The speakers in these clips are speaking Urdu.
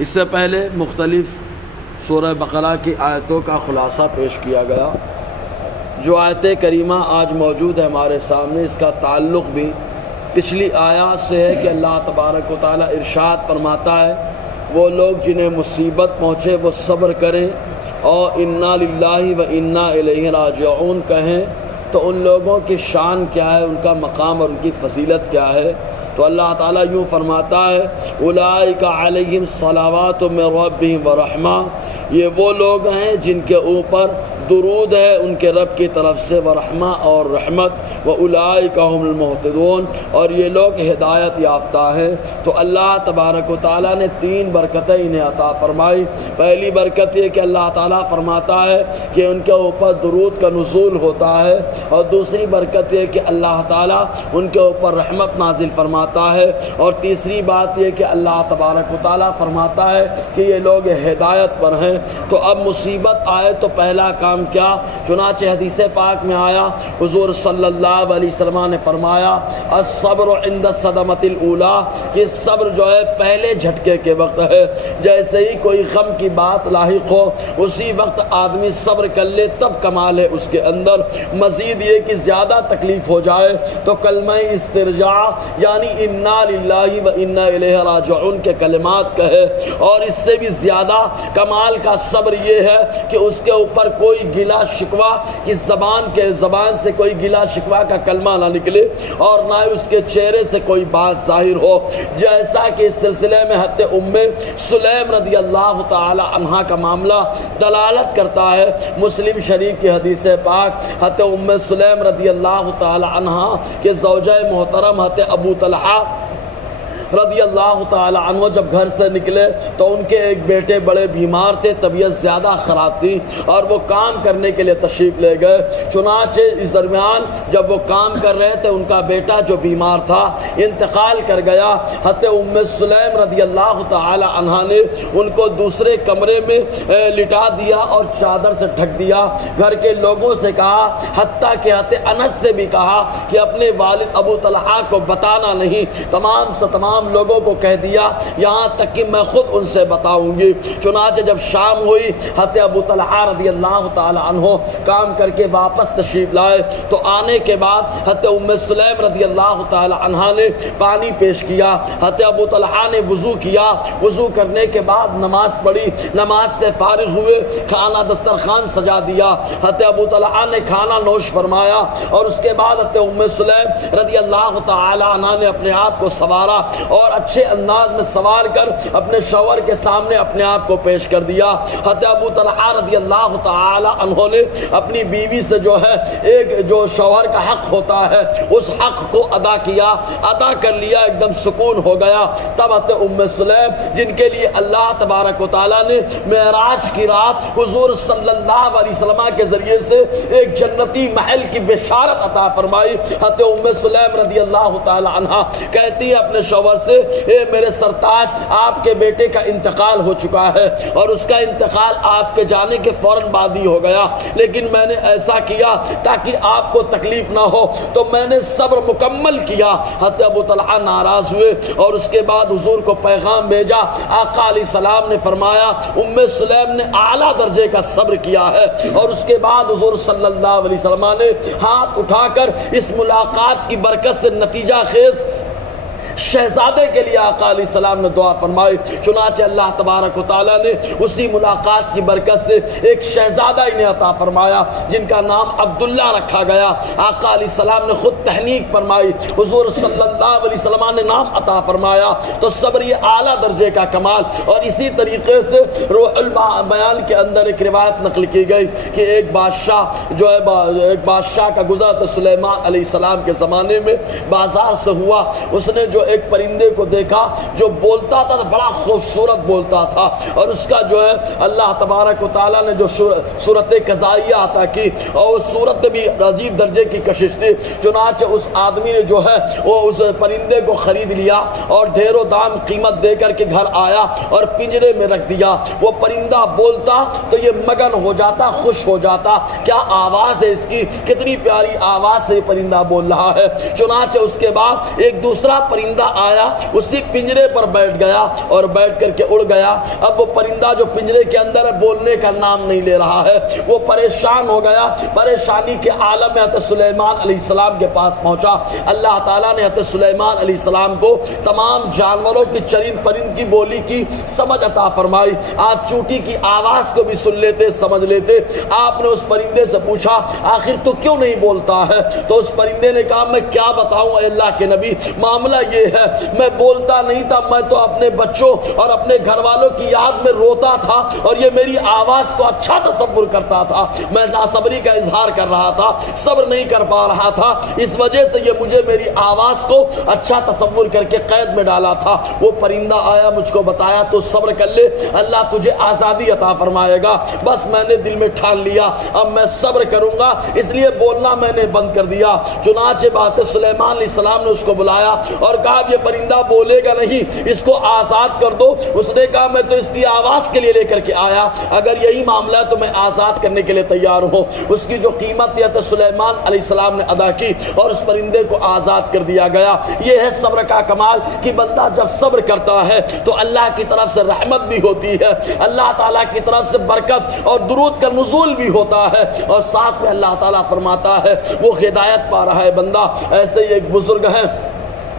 اس سے پہلے مختلف سورہ بقرہ کی آیتوں کا خلاصہ پیش کیا گیا۔ جو آیت کریمہ آج موجود ہے ہمارے سامنے، اس کا تعلق بھی پچھلی آیات سے ہے کہ اللہ تبارک و تعالیٰ ارشاد فرماتا ہے وہ لوگ جنہیں مصیبت پہنچے وہ صبر کریں اور انا للہ و انا الیہ راجعون کہیں، تو ان لوگوں کی شان کیا ہے، ان کا مقام اور ان کی فضیلت کیا ہے؟ تو اللہ تعالیٰ یوں فرماتا ہے اولئک علیہم صلوات من ربہم ورحمہ، یہ وہ لوگ ہیں جن کے اوپر درود ہے ان کے رب کی طرف سے، ورحمہ اور رحمت، واولئک هم المہتدون، اور یہ لوگ ہدایت یافتہ ہیں۔ تو اللہ تبارک و تعالیٰ نے تین برکتیں انہیں عطا فرمائی۔ پہلی برکت یہ کہ اللہ تعالیٰ فرماتا ہے کہ ان کے اوپر درود کا نزول ہوتا ہے، اور دوسری برکت یہ کہ اللہ تعالیٰ ان کے اوپر رحمت نازل فرماتا ہے، اور تیسری بات یہ کہ اللہ تبارک و تعالیٰ فرماتا ہے کہ یہ لوگ ہدایت پر ہیں۔ تو اب مصیبت آئے تو پہلا کام کیا؟ چنانچہ حدیث پاک میں آیا، حضور صلی اللہ علیہ وسلم نے فرمایا الصبر عند الصدمۃ الاولی، کہ صبر جو ہے پہلے جھٹکے کے وقت ہے۔ جیسے ہی کوئی غم کی بات لاحق ہو اسی وقت آدمی صبر کر لے تب کمال ہے اس کے اندر۔ مزید یہ کہ زیادہ تکلیف ہو جائے تو کلمہ استرجاع یعنی انا للہ و انا الیہ راجعون کے کلمات کہے، اور اس سے بھی زیادہ کمال کا صبر یہ ہے کہ اس کے اوپر کوئی گلا شکوہ کی زبان سے کوئی گلا شکوہ کا کلمہ نہ نکلے، اور نہ اس کے چہرے سے کوئی بات ظاہر ہو، جیسا کہ اس سلسلے میں حضرت ام سلیم رضی اللہ تعالی عنہا کا معاملہ دلالت کرتا ہے۔ مسلم شریف کی حدیث پاک حضرت ام سلیم رضی اللہ تعالی عنہا کے زوجہ محترم حضرت ابو طلحہ رضی اللہ تعالی عنہ جب گھر سے نکلے تو ان کے ایک بیٹے بڑے بیمار تھے، طبیعت زیادہ خراب تھی، اور وہ کام کرنے کے لیے تشریف لے گئے۔ چنانچہ اس درمیان جب وہ کام کر رہے تھے ان کا بیٹا جو بیمار تھا انتقال کر گیا۔ حضرت ام سلیم رضی اللہ تعالی عنہا نے ان کو دوسرے کمرے میں لٹا دیا اور چادر سے ڈھک دیا۔ گھر کے لوگوں سے کہا، حتیٰ کہ حضرت انس سے بھی کہا کہ اپنے والد ابو طلحہ کو بتانا نہیں، تمام لوگوں کو کہہ دیا، یہاں تک کہ میں خود ان سے بتاؤں گی۔ چنانچہ جب شام ہوئی حضرت ابو طلحہ رضی اللہ تعالی عنہ کام کر کے واپس تشریف لائے، تو آنے کے بعد حضرت ام سلیم رضی اللہ تعالی عنہ نے پانی پیش کیا۔ حضرت ابو طلحہ نے وضو کیا، وضو کرنے کے بعد نماز پڑھی، نماز سے فارغ ہوئے، کھانا دسترخوان سجا دیا، حضرت ابو طلحہ نے کھانا نوش فرمایا، اور اس کے بعد حضرت ام سلیم رضی اللہ تعالی عنہ نے اپنے آپ کو سنوارا اور اچھے انداز میں سوار کر اپنے شوہر کے سامنے اپنے آپ کو پیش کر دیا۔ حضرت ابو طلحہ رضی اللہ تعالی عنہ نے اپنی بیوی سے جو ہے ایک جو شوہر کا حق ہوتا ہے اس حق کو ادا کیا، ادا کر لیا، ایک دم سکون ہو گیا۔ تب حضرت ام سلیم جن کے لیے اللہ تبارک و تعالیٰ نے معراج کی رات حضور صلی اللہ علیہ وسلم کے ذریعے سے ایک جنتی محل کی بشارت عطا فرمائی، حضرت ام سلیم رضی اللہ تعالی عنہ کہتی ہے اپنے شوہر سے، اے میرے سرتاج، آپ کے بیٹے کا انتقال ہو چکا ہے، اور اس کا انتقال آپ کے جانے کے فوراً بعد ہی ہو گیا، لیکن میں نے ایسا کیا تاکہ آپ کو تکلیف نہ ہو تو میں نے صبر مکمل کیا۔ حضرت ابو طلحہ ناراض ہوئے اور اس کے بعد حضور کو پیغام بھیجا۔ آقا علیہ السلام نے فرمایا ام سلیم نے اعلیٰ درجے کا صبر کیا ہے، اور اس کے بعد حضور صلی اللہ علیہ وسلم نے ہاتھ اٹھا کر اس ملاقات کی برکت سے نتیجہ خیز شہزادے کے لیے آقا علیہ السلام نے دعا فرمائی۔ چنانچہ اللہ تبارک و تعالیٰ نے اسی ملاقات کی برکت سے ایک شہزادہ انہیں عطا فرمایا جن کا نام عبداللہ رکھا گیا۔ آقا علیہ السلام نے خود تحنیک فرمائی، حضور صلی اللہ علیہ وسلم نے نام عطا فرمایا۔ تو صبر یہ اعلیٰ درجے کا کمال۔ اور اسی طریقے سے روح البیان کے اندر ایک روایت نقل کی گئی کہ ایک بادشاہ جو ہے ایک بادشاہ کا گزر سلیمان علیہ السلام کے زمانے میں بازار سے ہوا، اس نے جو ایک پرندے کو دیکھا جو بولتا تھا، بڑا خوبصورت بولتا تھا، اور اس کا جو ہے اللہ تبارک و تعالیٰ نے جو صورت قضائیہ عطا کی، اور اس صورت بھی عجیب درجے کی کشش تھی۔ چنانچہ اس آدمی نے جو ہے وہ اس پرندے کو خرید لیا اور ڈھیر و دام قیمت دے کر کے گھر آیا اور پنجرے میں رکھ دیا۔ وہ پرندہ بولتا تو یہ مگن ہو جاتا، خوش ہو جاتا، کیا آواز ہے اس کی، کتنی پیاری آواز سے یہ پرندہ بول رہا ہے۔ چنانچہ اس کے بعد ایک دوسرا پرندہ پرندہ آیا اسی پنجرے پر بیٹھ گیا اور بیٹھ کر کے اڑ گیا. اب وہ پرندہ جو پنجرے کے اندر ہے بولنے کا نام نہیں لے رہا ہے. وہ پریشان ہو گیا. پریشانی کے عالم میں حضرت سلیمان علیہ السلام کے پاس پہنچا. اللہ تعالیٰ نے حضرت سلیمان علیہ السلام کو تمام جانوروں کی چرند پرند کی بولی کی سمجھ عطا فرمائی. آپ چونٹی کی آواز کو بھی سن لیتے, سمجھ لیتے. آپ نے اس پرندے سے پوچھا آخر تو کیوں نہیں بولتا ہے؟ تو اس پرندے نے کہا میں کیا بتاؤں اے اللہ کے نبی, معاملہ یہ ہے میں بولتا نہیں تھا, میں تو اپنے بچوں اور اپنے گھر والوں کی یاد میں روتا تھا اور یہ میری آواز کو اچھا تصور کرتا تھا. میں ناصبری کا اظہار کر رہا تھا, صبر نہیں کر پا رہا تھا, اس وجہ سے یہ مجھے میری آواز کو اچھا تصور کر کے قید میں ڈالا تھا. وہ پرندہ آیا, مجھ کو بتایا تو صبر کر لے, اللہ تجھے آزادی عطا فرمائے گا. بس میں نے دل میں ٹھان لیا اب میں صبر کروں گا, اس لیے بولنا میں نے بند کر دیا. چنانچہ بات سلیمان علیہ السلام نے اس کو بلایا اور کہا یہ پرندہ بولے گا نہیں, اس کو آزاد کر دو. اس نے کہا میں تو اس کی آواز کے لیے لے کر کے آیا, اگر یہی معاملہ ہے تو میں آزاد کرنے کے لیے تیار ہوں. اس کی جو قیمت تھی حضرت سلیمان علیہ السلام نے ادا کی اور اس پرندے کو آزاد کر دیا گیا. یہ ہے صبر کا کمال کہ بندہ جب صبر کرتا ہے تو اللہ کی طرف سے رحمت بھی ہوتی ہے, اللہ تعالیٰ کی طرف سے برکت اور درود کا نزول بھی ہوتا ہے, اور ساتھ میں اللہ تعالیٰ فرماتا ہے وہ ہدایت پا رہا ہے بندہ. ایسے ہی ایک بزرگ ہیں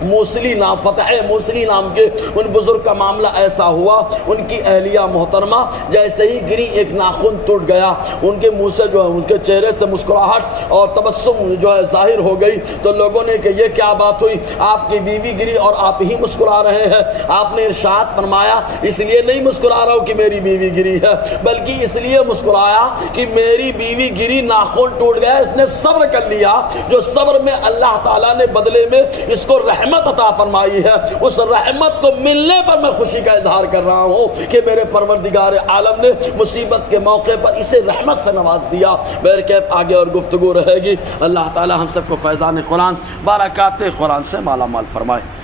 موصلی نام, فتح موصلی نام کے, ان بزرگ کا معاملہ ایسا ہوا ان کی اہلیہ محترمہ جیسے ہی گری ایک ناخن ٹوٹ گیا, ان کے منہ سے جو ہے ان کے چہرے سے مسکراہٹ اور تبسم جو ہے ظاہر ہو گئی. تو لوگوں نے کہ یہ کیا بات ہوئی, آپ کی بیوی گری اور آپ ہی مسکرا رہے ہیں. آپ نے ارشاد فرمایا اس لیے نہیں مسکرا رہا ہوں کہ میری بیوی گری ہے, بلکہ اس لیے مسکرایا کہ میری بیوی گری, ناخن ٹوٹ گیا, اس نے صبر کر لیا. جو صبر میں اللہ تعالیٰ نے بدلے میں اس کو رحمت عطا فرمائی ہے, اس رحمت کو ملنے پر میں خوشی کا اظہار کر رہا ہوں کہ میرے پروردگار عالم نے مصیبت کے موقع پر اسے رحمت سے نواز دیا. بہرکیف آگے اور گفتگو رہے گی. اللہ تعالی ہم سب کو فیضان قرآن, برکات قرآن سے مالا مال فرمائے.